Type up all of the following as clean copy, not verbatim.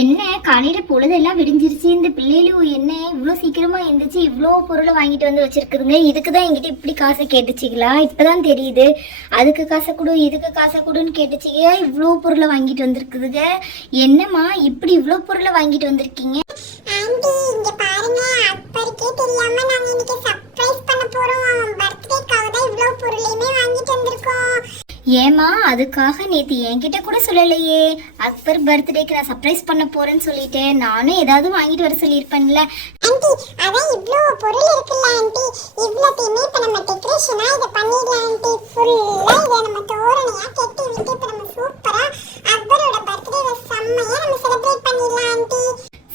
என்ன காலையில பொழுதெல்லாம் விடிஞ்சிருச்சு. இந்த பிள்ளைகளும் என்ன இவ்வளோ சீக்கிரமா எழுந்திரிச்சு இவ்வளோ பொருளை வாங்கிட்டு வந்து வச்சிருக்குதுங்க. இதுக்கு தான் என்கிட்ட இப்படி காசை கேட்டுச்சிங்களா? இப்பதான் தெரியுது. அதுக்கு காசை கொடு, இதுக்கு காசை கொடுன்னு கேட்டுச்சிங்க. இவ்வளோ பொருளை வாங்கிட்டு வந்திருக்குதுங்க. என்னம்மா இப்படி இவ்வளோ பொருளை வாங்கிட்டு வந்திருக்கீங்க? ஆண்டி இங்க பாருங்க, அப்பருக்கே தெரியாம நாங்க இன்னைக்கு சர்ப்ரைஸ் பண்ண போறோம். பர்த்டேக்காக தான் இவ்ளோ பொருளையுமே வாங்கிட்டு வந்திருக்கோம். ஏமா அதுக்காக நேத்து என்கிட்ட கூட சொல்லலையே? அக்பர் பர்த்டேக்கு நான் சர்ப்ரைஸ் பண்ண போறேன்னு சொல்லிட்டேன். நானும் ஏதாவது வாங்கிட்டு வர சொல்லியிருப்பேன்ல. ஆண்டி அதான் இவ்ளோ பொருள் இருக்குல்ல ஆண்டி, இவ்ளோத்தையுமே இப்ப நம்ம டெக்கரேஷனா இத பண்ணிடலாம் ஆண்டி. ஃபுல்லா இத நம்ம தோரணையா கட்டி விட்டு இப்ப நம்ம சூப்பரா அக்பரோட பர்த்டேவை செம்மையா நம்ம செலிப்ரேட் பண்ணிடலாம் ஆண்டி.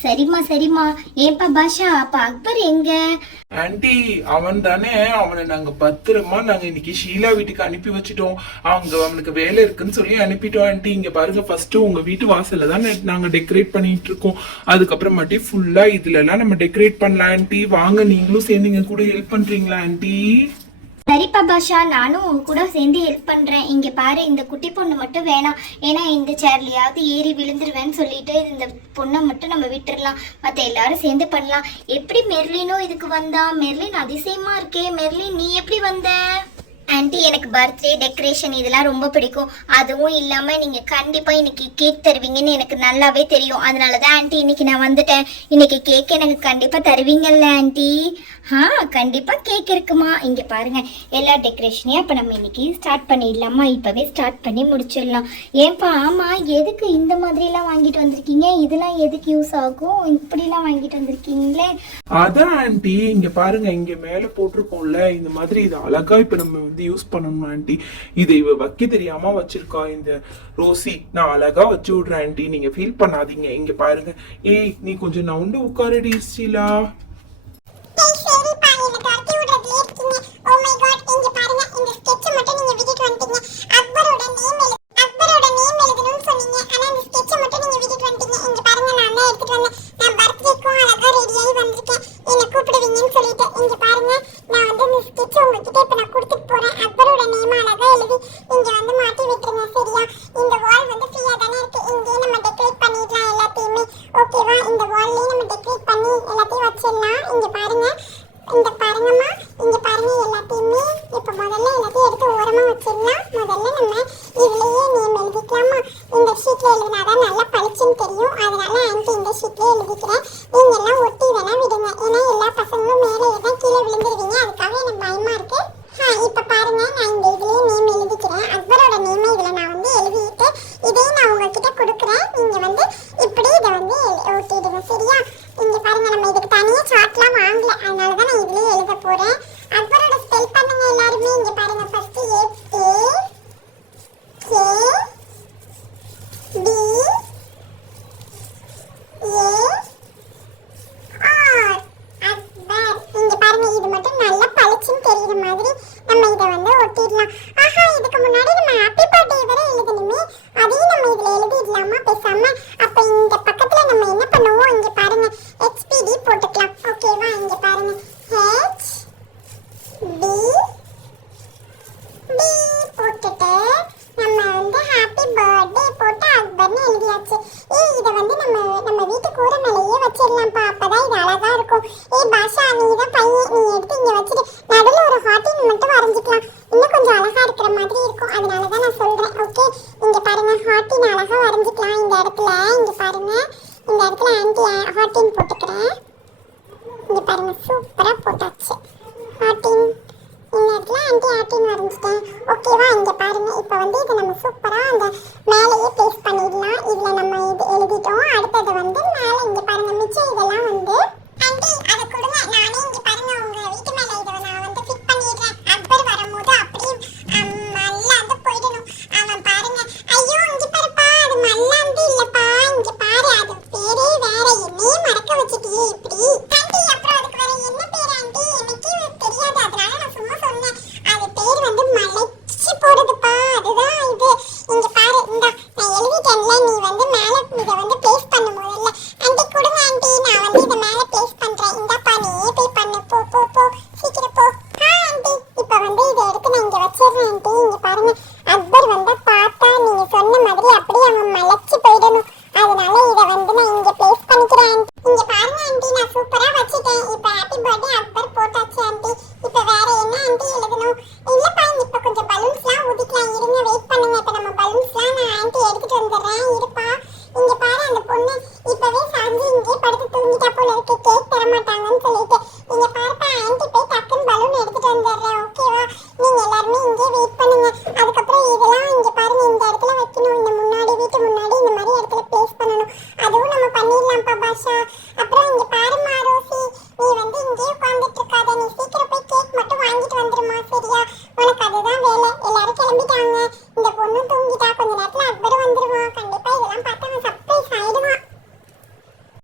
சரிம்மா. ஏப்பா பாஷா, அப்ப அக்பர் எங்க? ஆண்டி அவன் தானே, அவனை நாங்க பத்திரமா நாங்க இன்னைக்கு ஷீலா வீட்டுக்கு அனுப்பி வச்சிட்டோம். அவனுக்கு வேலை இருக்குன்னு சொல்லி அனுப்பிட்டோம் ஆண்டி. இங்க பாருங்க, ஃபர்ஸ்ட் உங்க வீட்டு வாசல்ல தான் நாங்க டெக்கரேட் பண்ணிட்டு இருக்கோம். அதுக்கப்புறமாட்டி ஃபுல்லா இதுல எல்லாம் நம்ம டெக்கரேட் பண்ணலாம் ஆண்டி. வாங்க நீங்களும் சேர்ந்து எங்க கூட ஹெல்ப் பண்றீங்களா ஆண்டி? சரிப்பா பாஷா, நானும் உங்க கூட சேர்ந்து ஹெல்ப் பண்றேன். இங்க பாரு, இந்த குட்டி பொண்ணு மட்டும் வேணாம். ஏன்னா இந்த சேர்லயாவது ஏறி விழுந்துருவேன்னு சொல்லிட்டு இந்த பொண்ணை மட்டும் நம்ம விட்டுறலாம். மற்ற எல்லாரும் சேர்ந்து பண்ணலாம். எப்படி மெர்லினும் இதுக்கு வந்தா? மெர்லின் அதிசயமா இருக்கே. மெர்லின் நீ எப்படி வந்த? ஆண்டி எனக்கு பர்த்டே டெக்கரேஷன் இதெல்லாம் ரொம்ப பிடிக்கும். அதுவும் இல்லாம நீங்க கண்டிப்பா இன்னைக்கு கேக் தருவீங்கன்னு எனக்கு நல்லாவே தெரியும். அதனாலதான் ஆண்டி இன்னைக்கு நான் வந்துட்டேன். இன்னைக்கு கேக் எனக்கு கண்டிப்பா தருவீங்கல்ல ஆண்டி? கண்டிப்பா கேக் இருக்குமா? இங்க பாருங்க, எல்லா டெக்கரேஷனையும் அப்ப நம்ம இன்னைக்கு ஸ்டார்ட் பண்ணிடலாமா? இப்பவே ஸ்டார்ட் பண்ணி முடிச்சிடலாம். ஏன்பா? ஆமா, எதுக்கு இந்த மாதிரி எல்லாம் வாங்கிட்டு வந்திருக்கீங்க? இதெல்லாம் எதுக்கு யூஸ் ஆகும்? இப்படி எல்லாம் வாங்கிட்டு வந்திருக்கீங்களே? அதான் ஆண்டி, இங்க பாருங்க, இங்க மேல போட்டிருக்கோம்ல இந்த மாதிரி. இது அழகா இப்ப நம்ம யூஸ் பண்ணணும் ஆண்டி. இதை இவ வைக்க தெரியாம வச்சிருக்கா இந்த ரோசி. நான் அழகா வச்சு விடுறேன் ஆண்டி, நீங்க ஃபீல் பண்ணாதீங்க. இங்க பாருங்க, ஏய் நீ கொஞ்சம் நவுண்டு உட்காரடி ஷீலா. சூப்பரா போட்டாச்சு ஹார்ட்டின். இந்த இடத்துல ஆன்ட்டி ஹார்ட்டின் வரைஞ்சிட்டேன். ஓகேவா? இங்க பாருங்க, இப்போ வந்து இதை நம்ம சூப்பரா அந்த மேலேயே பேஸ்ட் பண்ணிடலாம். இதுல நம்ம இது